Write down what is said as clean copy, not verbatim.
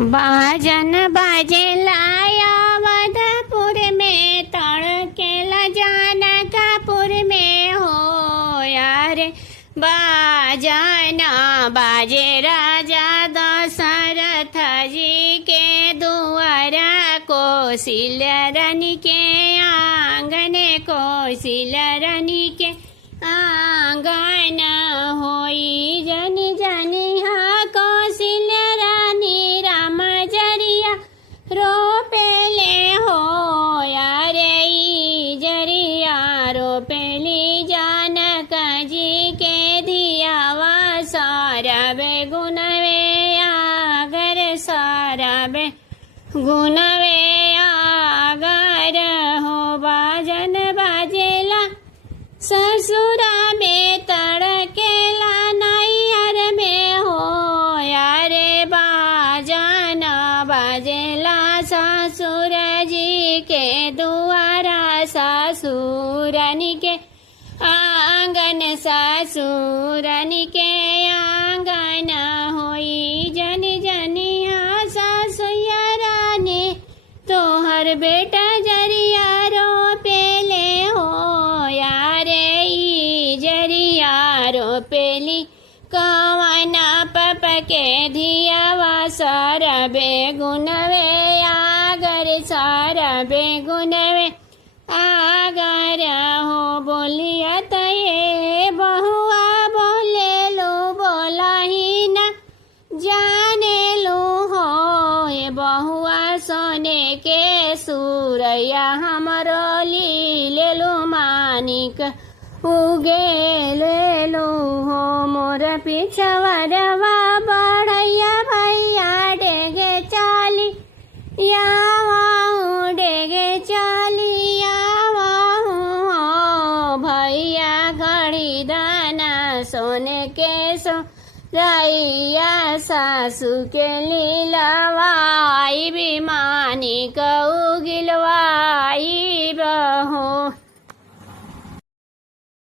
बाजन बाजे लाया वधपुर में तड़केला जानकापुर में हो यार बाजना बाजे राजा दशरथ जी के दुआरा कौशल्या रानी के आंगने कौशल्या रानी के आंगन होई जनी जनी हा कौशल्या रानी राम जरिया रोपेले हो यारे जरिया रोपेली जानक जी के दियावा सारा बेगुनवे आगर सारा बे गुनवे आगर हो बाजन बाजेला ससुरा में तड़केला नैहर में हो यारे बाजना बाजेला ससुर जी के दुआरा ससुरानी के आंगन ससुरानी के आंगन होई जनी जनी ससुया रानी तोहर बेटा जरिया रोपेले हो यारे जरिया रोपेली कवना पप के धियावा सारा बेगुनवे आगर सारा बेगुनवे आगर हो बोलिया तये बहुआ बोले लो बोला ही ना जाने लो हो ये बहुआ सोने के सूरया हमरो ले लो मानिक उगे ले लो हो मोर पिछवरवा बढ़ैया भैया डेगे चाली यावाहू डेगे चाली यावाहू हो भैया घड़ी दाना सोने के सो रैया सासू के लीलावाई भी मानिक उगिलवा